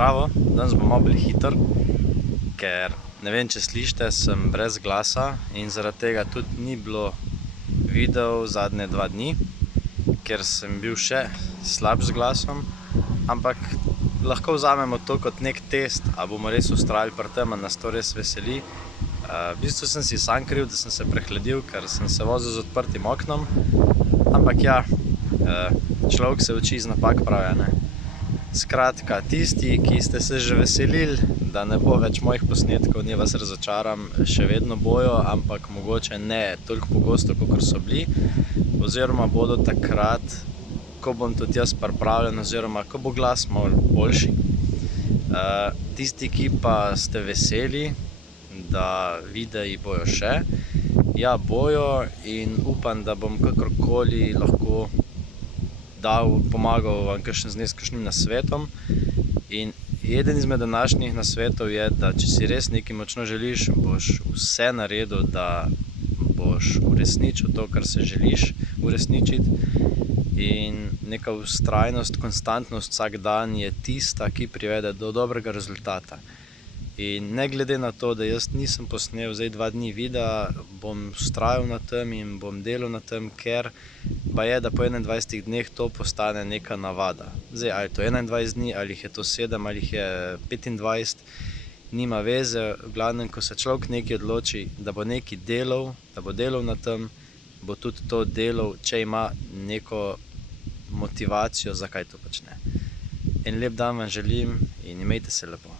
Zdravo, danes bom malo bolj hiter, ker ne vem, če slišite, sem brez glasa in zaradi tega tudi ni bilo videov zadnje 2 dni, ker sem bil še slab z glasom, ampak lahko vzamemo to kot nek test, a bomo res ustrajali pri tem, nas to res veseli. V bistvu sem si sam kriv, da sem se prehladil, ker sem se vozil z odprtim oknom, ampak ja, človek se uči iz napak, pravi, ne? Skratka, tisti, ki ste se že veselili, da ne bo več mojih posnetkov, naj vas razočaram, še vedno bojo, ampak mogoče ne toliko pogosto, kakor so bili, oziroma bodo takrat, ko bom tudi jaz pripravljen, oziroma ko bo glas malo boljši. Tisti, ki pa ste veseli, da videi bojo še, ja, bojo in upam, da bom kakorkoli lahko pomagal vam z kakšnim nasvetom. In eden izmed današnjih nasvetov je, da če si res nekaj močno želiš, boš vse naredil, da boš uresničil to, kar se želiš uresničiti. In neka vztrajnost, konstantnost vsak dan je tista, ki privede do dobrega rezultata. In ne glede na to, da jaz nisem posnel zdaj 2 dni videa, bom vztrajal na tem in bom delal na tem, ker je, da po 21 dneh to postane neka navada. Zdaj, ali je to 21 dni, ali jih je to 7, ali jih je 25, nima veze. V glavnem, ko se človek nekaj odloči, da bo nekaj delal, da bo delal na tem, bo tudi to delal, če ima neko motivacijo, zakaj to počne. En lep dan vam želim in imejte se lepo.